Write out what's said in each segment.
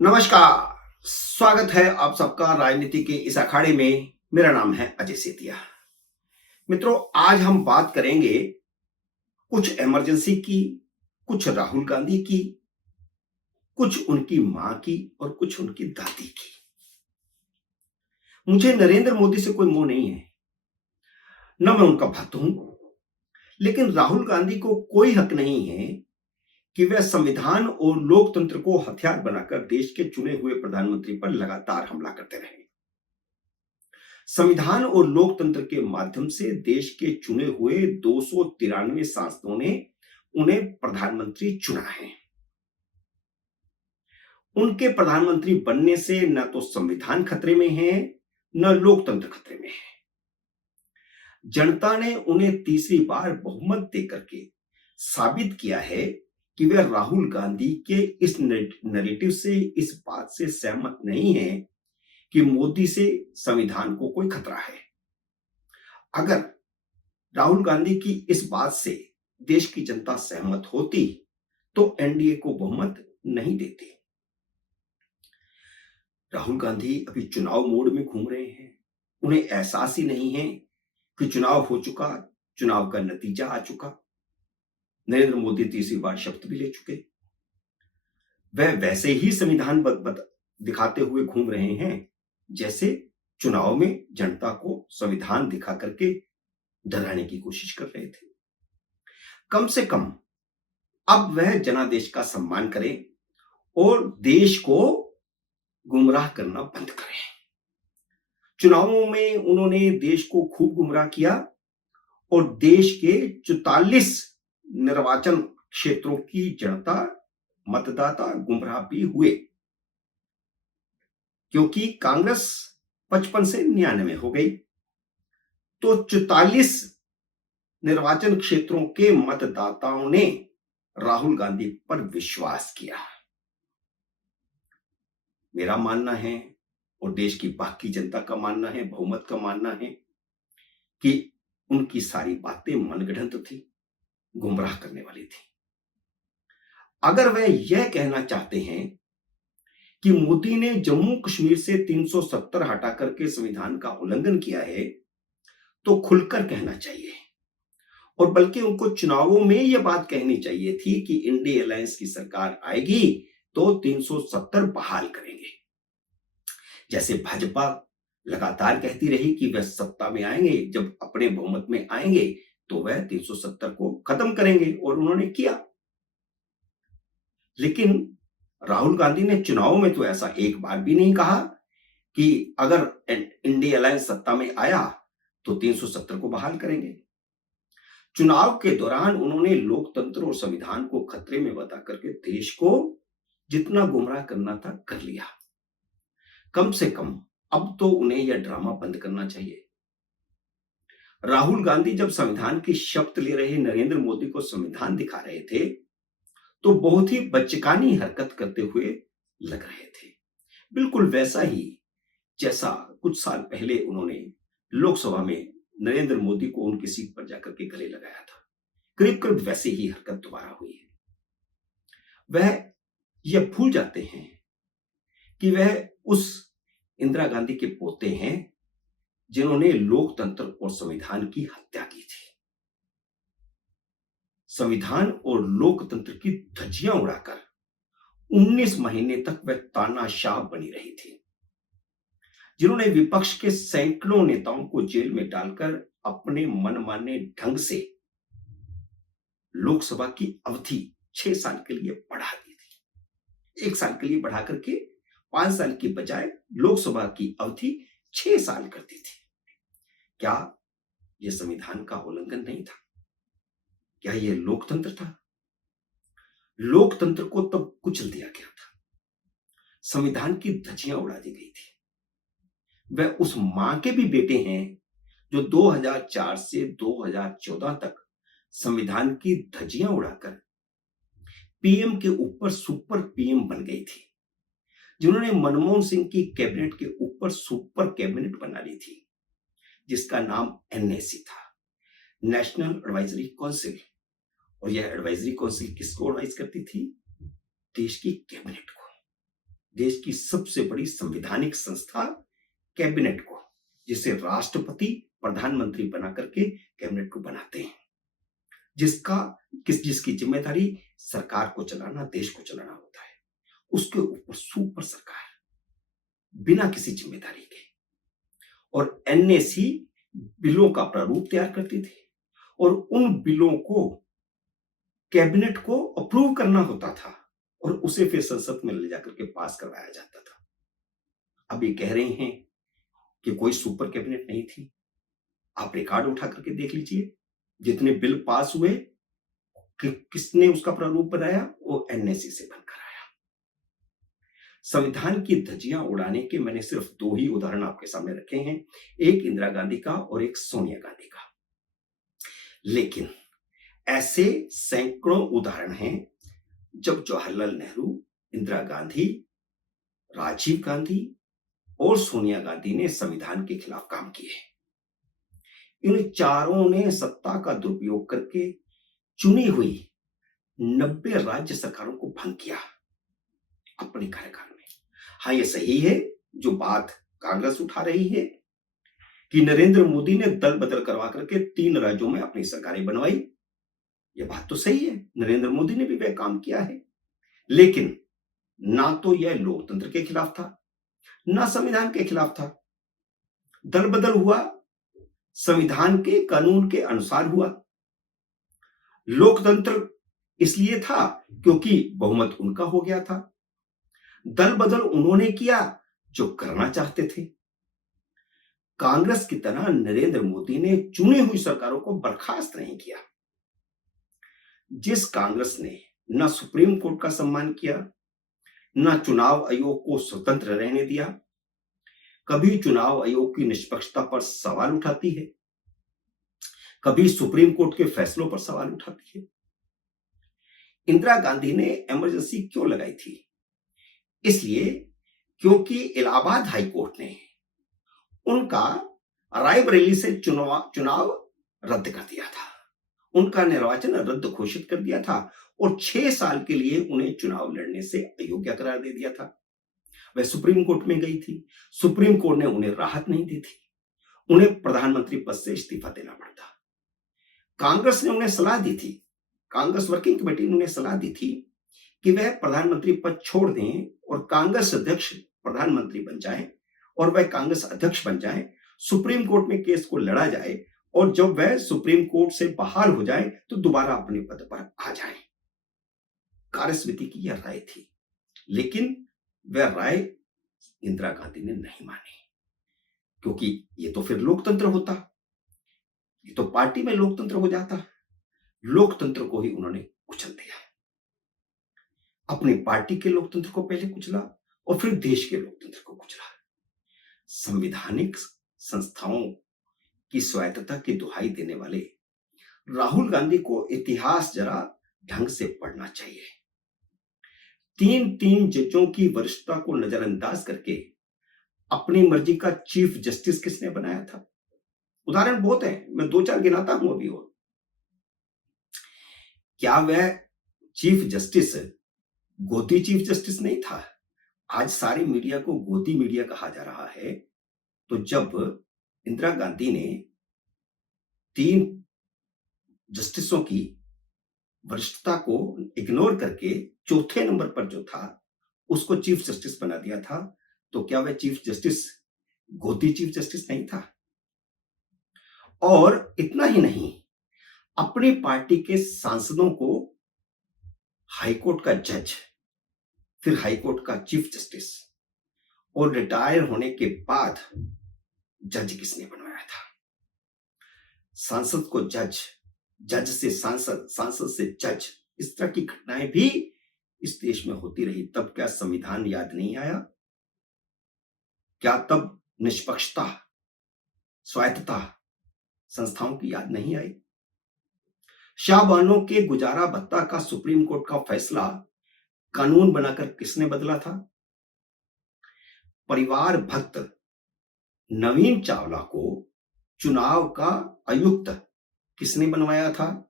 नमस्कार। स्वागत है आप सबका राजनीति के इस अखाड़े में। मेरा नाम है अजय सेतिया। मित्रों, आज हम बात करेंगे कुछ इमरजेंसी की, कुछ राहुल गांधी की, कुछ उनकी मां की और कुछ उनकी दादी की। मुझे नरेंद्र मोदी से कोई मोह नहीं है, न मैं उनका भक्त हूं, लेकिन राहुल गांधी को कोई हक नहीं है कि वह संविधान और लोकतंत्र को हथियार बनाकर देश के चुने हुए प्रधानमंत्री पर लगातार हमला करते रहे। संविधान और लोकतंत्र के माध्यम से देश के चुने हुए 293 सांसदों ने उन्हें प्रधानमंत्री चुना है। उनके प्रधानमंत्री बनने से न तो संविधान खतरे में है, न लोकतंत्र खतरे में है। जनता ने उन्हें तीसरी बार बहुमत देकर के साबित किया है कि वे राहुल गांधी के इस नैरेटिव से, इस बात से सहमत नहीं है कि मोदी से संविधान को कोई खतरा है। अगर राहुल गांधी की इस बात से देश की जनता सहमत होती तो एनडीए को बहुमत नहीं देती। राहुल गांधी अभी चुनाव मोड में घूम रहे हैं। उन्हें एहसास ही नहीं है कि चुनाव हो चुका, चुनाव का नतीजा आ चुका। नरेंद्र मोदी तीसरी बार शपथ भी ले चुके। वह वैसे ही संविधान दिखाते हुए घूम रहे हैं जैसे चुनाव में जनता को संविधान दिखा करके डराने की कोशिश कर रहे थे। कम से कम अब वह जनादेश का सम्मान करें और देश को गुमराह करना बंद करें। चुनावों में उन्होंने देश को खूब गुमराह किया और देश के 44 निर्वाचन क्षेत्रों की जनता, मतदाता गुमराह भी हुए, क्योंकि कांग्रेस 55 से 99 हो गई तो 44 निर्वाचन क्षेत्रों के मतदाताओं ने राहुल गांधी पर विश्वास किया। मेरा मानना है और देश की बाकी जनता का मानना है, बहुमत का मानना है कि उनकी सारी बातें मनगढ़ंत थी, गुमराह करने वाली थी। अगर वह यह कहना चाहते हैं कि मोदी ने जम्मू कश्मीर से 370 हटा करके संविधान का उल्लंघन किया है तो खुलकर कहना चाहिए, और बल्कि उनको चुनावों में यह बात कहनी चाहिए थी कि इंडिया अलायंस की सरकार आएगी तो 370 बहाल करेंगे। जैसे भाजपा लगातार कहती रही कि वह सत्ता में आएंगे, जब अपने बहुमत में आएंगे तो वह 370 को खत्म करेंगे, और उन्होंने किया। लेकिन राहुल गांधी ने चुनाव में तो ऐसा एक बार भी नहीं कहा कि अगर इंडिया अलायंस सत्ता में आया तो 370 को बहाल करेंगे। चुनाव के दौरान उन्होंने लोकतंत्र और संविधान को खतरे में बता करके देश को जितना गुमराह करना था कर लिया। कम से कम अब तो उन्हें यह ड्रामा बंद करना चाहिए। राहुल गांधी जब संविधान की शपथ ले रहे नरेंद्र मोदी को संविधान दिखा रहे थे तो बहुत ही बचकानी हरकत करते हुए लग रहे थे, बिल्कुल वैसा ही जैसा कुछ साल पहले उन्होंने लोकसभा में नरेंद्र मोदी को उनकी सीट पर जाकर के गले लगाया था। करीब करीब वैसे ही हरकत दोबारा हुई है। वह यह भूल जाते हैं कि वह उस इंदिरा गांधी के पोते हैं जिन्होंने लोकतंत्र और संविधान की हत्या की थी। संविधान और लोकतंत्र की धज्जियां उड़ाकर 19 महीने तक वह तानाशाह बनी रही थी, जिन्होंने विपक्ष के सैकड़ों नेताओं को जेल में डालकर अपने मनमाने ढंग से लोकसभा की अवधि 6 साल के लिए बढ़ा दी थी। 1 साल के लिए बढ़ा करके 5 साल की बजाय लोकसभा की अवधि 6 साल कर दी थी। क्या यह संविधान का उल्लंघन नहीं था? क्या यह लोकतंत्र था? लोकतंत्र को तब कुचल दिया गया था, संविधान की धज्जियां उड़ा दी गई थी। वह उस मां के भी बेटे हैं जो 2004 से 2014 तक संविधान की धज्जियां उड़ाकर पीएम के ऊपर सुपर पीएम बन गई थी, जिन्होंने मनमोहन सिंह की कैबिनेट के ऊपर सुपर कैबिनेट बना ली थी, जिसका नाम एनएसी था, नेशनल एडवाइजरी काउंसिल। और यह एडवाइजरी काउंसिल किसको एडवाइज करती थी? देश की कैबिनेट को। देश की सबसे बड़ी संवैधानिक संस्था कैबिनेट को, जिसे राष्ट्रपति प्रधानमंत्री बना करके कैबिनेट को बनाते हैं, जिसकी जिम्मेदारी सरकार को चलाना, देश को चलाना होता है, उसके ऊपर सुपर सरकार बिना किसी जिम्मेदारी के। और एनएसी बिलों का प्रारूप तैयार करती थी और उन बिलों को कैबिनेट को अप्रूव करना होता था और उसे फिर संसद में ले जाकर के पास करवाया जाता था। अब ये कह रहे हैं कि कोई सुपर कैबिनेट नहीं थी। आप रिकॉर्ड उठा करके देख लीजिए, जितने बिल पास हुए किसने उसका प्रारूप बनाया, वो एनएसी से बनकर आया। संविधान की धज्जियां उड़ाने के मैंने सिर्फ दो ही उदाहरण आपके सामने रखे हैं, एक इंदिरा गांधी का और एक सोनिया गांधी का। लेकिन ऐसे सैकड़ों उदाहरण हैं जब जवाहरलाल नेहरू, इंदिरा गांधी, राजीव गांधी और सोनिया गांधी ने संविधान के खिलाफ काम किए। इन चारों ने सत्ता का दुरुपयोग करके चुनी हुई 90 राज्य सरकारों को भंग किया अपने कार्यकाल में। हाँ, ये सही है जो बात कांग्रेस उठा रही है कि नरेंद्र मोदी ने दल बदल करवा करके 3 राज्यों में अपनी सरकारें बनवाई। यह बात तो सही है, नरेंद्र मोदी ने भी वह काम किया है, लेकिन ना तो यह लोकतंत्र के खिलाफ था, ना संविधान के खिलाफ था। दल बदल हुआ संविधान के कानून के अनुसार हुआ। लोकतंत्र इसलिए था क्योंकि बहुमत उनका हो गया था। दल बदल उन्होंने किया जो करना चाहते थे। कांग्रेस की तरह नरेंद्र मोदी ने चुनी हुई सरकारों को बर्खास्त नहीं किया। जिस कांग्रेस ने न सुप्रीम कोर्ट का सम्मान किया, न चुनाव आयोग को स्वतंत्र रहने दिया, कभी चुनाव आयोग की निष्पक्षता पर सवाल उठाती है, कभी सुप्रीम कोर्ट के फैसलों पर सवाल उठाती है। इंदिरा गांधी ने इमरजेंसी क्यों लगाई थी? इसलिए क्योंकि इलाहाबाद हाई कोर्ट ने उनका रायबरेली से चुनाव रद्द कर दिया था, उनका निर्वाचन रद्द घोषित कर दिया था और 6 साल के लिए उन्हें चुनाव लड़ने से अयोग्य करार दे दिया था। वह सुप्रीम कोर्ट में गई थी, सुप्रीम कोर्ट ने उन्हें राहत नहीं दी थी, उन्हें प्रधानमंत्री पद से इस्तीफा देना पड़ता। कांग्रेस ने उन्हें सलाह दी थी, कांग्रेस वर्किंग कमेटी ने उन्हें सलाह दी थी कि वह प्रधानमंत्री पद छोड़ दें और कांग्रेस अध्यक्ष प्रधानमंत्री बन जाएं और वह कांग्रेस अध्यक्ष बन जाएं, सुप्रीम कोर्ट में केस को लड़ा जाए और जब वह सुप्रीम कोर्ट से बहाल हो जाए तो दोबारा अपने पद पर आ जाए। कार्यसमिति की यह राय थी, लेकिन वह राय इंदिरा गांधी ने नहीं मानी, क्योंकि ये तो फिर लोकतंत्र होता, ये तो पार्टी में लोकतंत्र हो जाता। लोकतंत्र को ही उन्होंने कुचल दिया। अपनी पार्टी के लोकतंत्र को पहले कुचला और फिर देश के लोकतंत्र को कुचला। संवैधानिक संस्थाओं की स्वायत्तता की दुहाई देने वाले राहुल गांधी को इतिहास जरा ढंग से पढ़ना चाहिए। 3 जजों की वरिष्ठता को नजरअंदाज करके अपनी मर्जी का चीफ जस्टिस किसने बनाया था? उदाहरण बहुत है, मैं 2-4 गिनाता हूं अभी। और क्या वह चीफ जस्टिस गोदी चीफ जस्टिस नहीं था? आज सारी मीडिया को गोदी मीडिया कहा जा रहा है। तो जब इंदिरा गांधी ने 3 जस्टिसों की वरिष्ठता को इग्नोर करके चौथे नंबर पर जो था उसको चीफ जस्टिस बना दिया था, तो क्या वह चीफ जस्टिस गोदी चीफ जस्टिस नहीं था? और इतना ही नहीं, अपनी पार्टी के सांसदों को हाईकोर्ट का जज, फिर हाईकोर्ट का चीफ जस्टिस और रिटायर होने के बाद जज किसने बनवाया था? सांसद को जज, जज से सांसद, सांसद से जज, इस तरह की घटनाएं भी इस देश में होती रही। तब क्या संविधान याद नहीं आया? क्या तब निष्पक्षता, स्वायत्तता संस्थाओं की याद नहीं आई? शाहबानों के गुजारा भत्ता का सुप्रीम कोर्ट का फैसला कानून बनाकर किसने बदला था? परिवार भक्त नवीन चावला को चुनाव का आयुक्त किसने बनवाया था?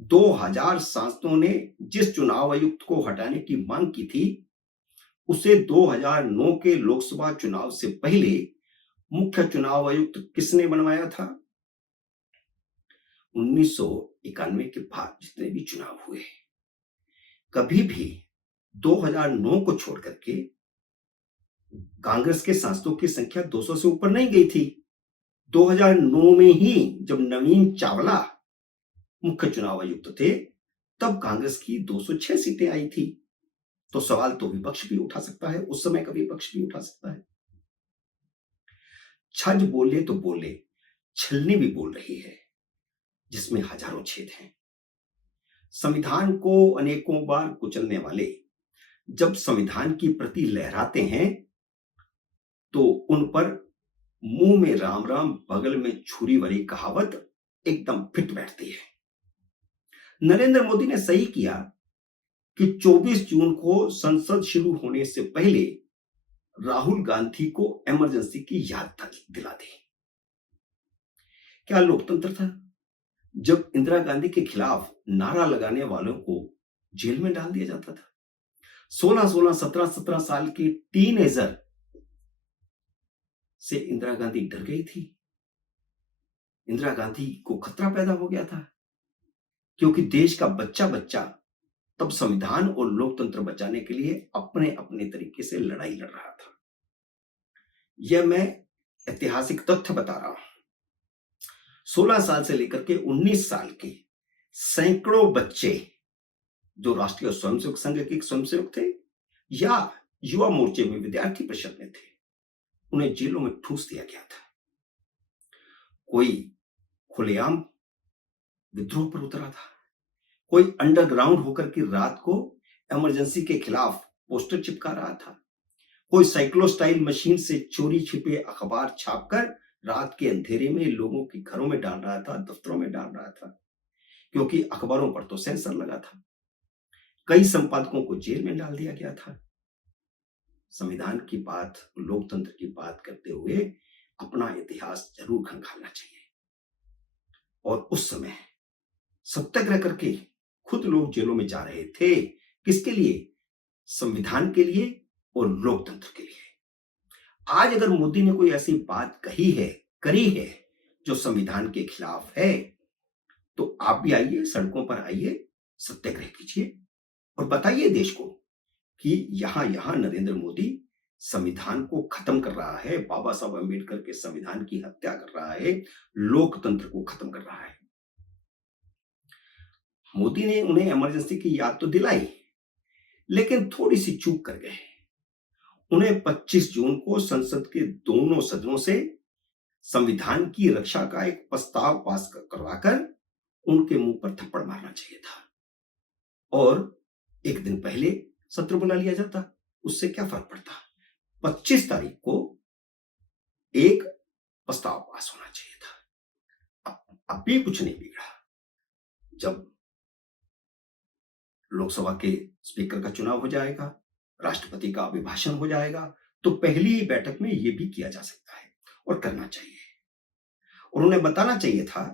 2000 सांसदों ने जिस चुनाव आयुक्त को हटाने की मांग की थी, उसे 2009 के लोकसभा चुनाव से पहले मुख्य चुनाव आयुक्त किसने बनवाया था? 1991 के बाद जितने भी चुनाव हुए, कभी भी 2009 को छोड़ करके कांग्रेस के सांसदों की संख्या 200 से ऊपर नहीं गई थी। 2009 में ही जब नवीन चावला मुख्य चुनाव आयुक्त थे, तब कांग्रेस की 206 सीटें आई थी। तो सवाल तो विपक्ष भी उठा सकता है, उस समय का विपक्ष भी उठा सकता है। छज बोले तो बोले, छलनी भी बोल रही है, जिसमें हजारों छेद हैं। संविधान को अनेकों बार कुचलने वाले जब संविधान की प्रति लहराते हैं, तो उन पर मुंह में राम राम बगल में छुरी वाली कहावत एकदम फिट बैठती है। नरेंद्र मोदी ने सही किया कि 24 जून को संसद शुरू होने से पहले राहुल गांधी को इमरजेंसी की याद दिला दी। क्या लोकतंत्र था जब इंदिरा गांधी के खिलाफ नारा लगाने वालों को जेल में डाल दिया जाता था? 16-16, 17-17 साल के टीनेजर से इंदिरा गांधी डर गई थी। इंदिरा गांधी को खतरा पैदा हो गया था, क्योंकि देश का बच्चा बच्चा तब संविधान और लोकतंत्र बचाने के लिए अपने अपने तरीके से लड़ाई लड़ रहा था। यह मैं ऐतिहासिक तथ्य बता रहा हूं। 16 साल से लेकर के 19 साल के सैकड़ों बच्चे जो राष्ट्रीय स्वयंसेवक संघ के स्वयंसेवक थे या युवा मोर्चे में विद्यार्थी परिषद में थे, उन्हें जेलों में ठूस दिया गया था। कोई खुलेआम विद्रोह पर उतरा था, कोई अंडरग्राउंड होकर के रात को इमरजेंसी के खिलाफ पोस्टर चिपका रहा था, कोई साइक्लोस्टाइल मशीन से चोरी छिपे अखबार छापकर रात के अंधेरे में लोगों के घरों में डाल रहा था, दफ्तरों में डाल रहा था, क्योंकि अखबारों पर तो सेंसर लगा था। कई संपादकों को जेल में डाल दिया गया था। संविधान की बात, लोकतंत्र की बात करते हुए अपना इतिहास जरूर खंगालना चाहिए। और उस समय सत्याग्रह करके खुद लोग जेलों में जा रहे थे, किसके लिए? संविधान के लिए और लोकतंत्र के लिए। आज अगर मोदी ने कोई ऐसी बात कही है, करी है जो संविधान के खिलाफ है, तो आप भी आइए, सड़कों पर आइए, सत्याग्रह कीजिए और बताइए देश को कि यहां यहां नरेंद्र मोदी संविधान को खत्म कर रहा है, बाबा साहब अम्बेडकर के संविधान की हत्या कर रहा है, लोकतंत्र को खत्म कर रहा है। मोदी ने उन्हें इमरजेंसी की याद तो दिलाई, लेकिन थोड़ी सी चूक कर गए। उन्हें 25 जून को संसद के दोनों सदनों से संविधान की रक्षा का एक प्रस्ताव पास करवाकर उनके मुंह पर थप्पड़ मारना चाहिए था और एक दिन पहले सत्र बुला लिया जाता। उससे क्या फर्क पड़ता? 25 तारीख को एक प्रस्ताव पास होना चाहिए था। अब भी कुछ नहीं बिगड़ा। जब लोकसभा के स्पीकर का चुनाव हो जाएगा, राष्ट्रपति का अभिभाषण हो जाएगा, तो पहली ही बैठक में यह भी किया जा सकता है और करना चाहिए। और उन्हें बताना चाहिए था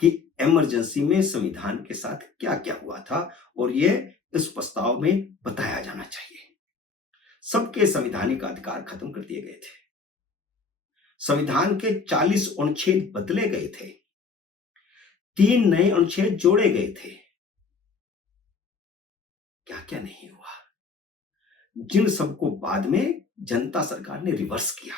कि इमरजेंसी में संविधान के साथ क्या क्या हुआ था और यह इस प्रस्ताव में बताया जाना चाहिए। सबके संवैधानिक अधिकार खत्म कर दिए गए थे। संविधान के 40 अनुच्छेद बदले गए थे, 3 नए अनुच्छेद जोड़े गए थे। क्या क्या नहीं हुआ, जिन सबको बाद में जनता सरकार ने रिवर्स किया।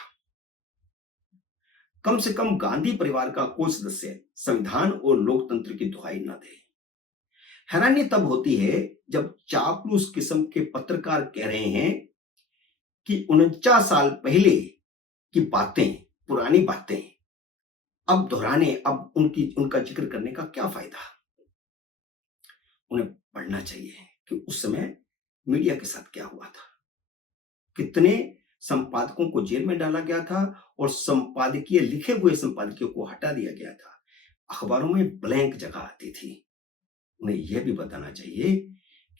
कम से कम गांधी परिवार का कोई सदस्य संविधान और लोकतंत्र की दुहाई न दे। हैरानी तब होती है जब चापलूस किस्म के पत्रकार कह रहे हैं कि 49 साल पहले की बातें, पुरानी बातें अब दोहराने, अब उनका जिक्र करने का क्या फायदा? उन्हें पढ़ना चाहिए कि उस समय मीडिया के साथ क्या हुआ था, कितने संपादकों को जेल में डाला गया था और संपादकीय, लिखे हुए संपादकीय को हटा दिया गया था। अखबारों में ब्लैंक जगह आती थी। उन्हें यह भी बताना चाहिए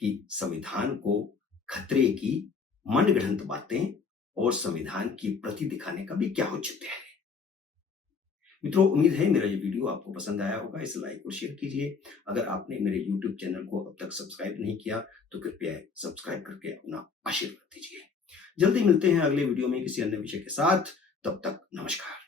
कि संविधान को खतरे की मनगढ़ंत बातें और संविधान की प्रति दिखाने का भी क्या औचित्य है। मित्रों, उम्मीद है मेरा ये वीडियो आपको पसंद आया होगा। इसे लाइक और शेयर कीजिए। अगर आपने मेरे यूट्यूब चैनल को अब तक सब्सक्राइब नहीं किया तो कृपया सब्सक्राइब करके अपना आशीर्वाद दीजिए। जल्दी मिलते हैं अगले वीडियो में किसी अन्य विषय के साथ। तब तक नमस्कार।